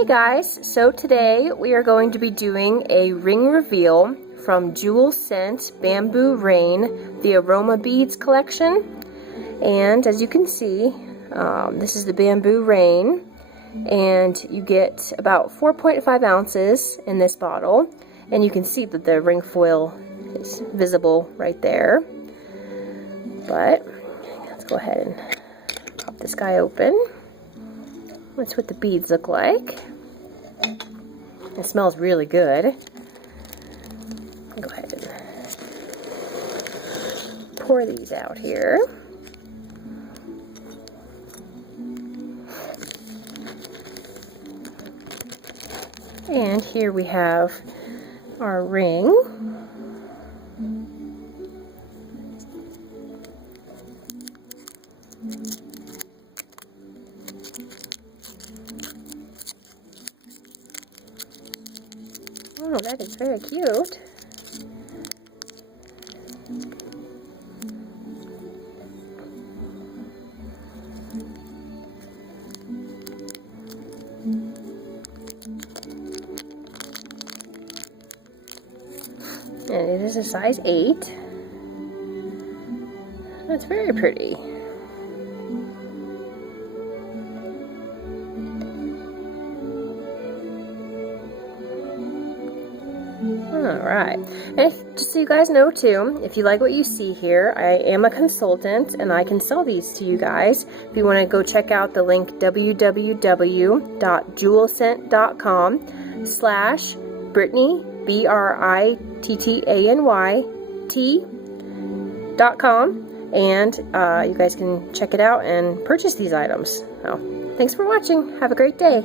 Hey guys, so today we are going to be doing a ring reveal from JewelScent Bamboo Rain, the Aroma Beads collection. And as you can see, this is the Bamboo Rain, and you get about 4.5 ounces in this bottle, and you can see that the ring foil is visible right there. But let's go ahead and pop this guy open. That's what the beads look like. It smells really good. Go ahead and pour these out here. And here we have our ring. Oh, that is very cute. And it is a size 8. That's very pretty. Alright, and just so you guys know too, if you like what you see here, I am a consultant and I can sell these to you guys. If you want to go check out the link www.jewelscent.com/Brittany, BRITTANYT.com, and you guys can check it out and purchase these items. So, thanks for watching. Have a great day.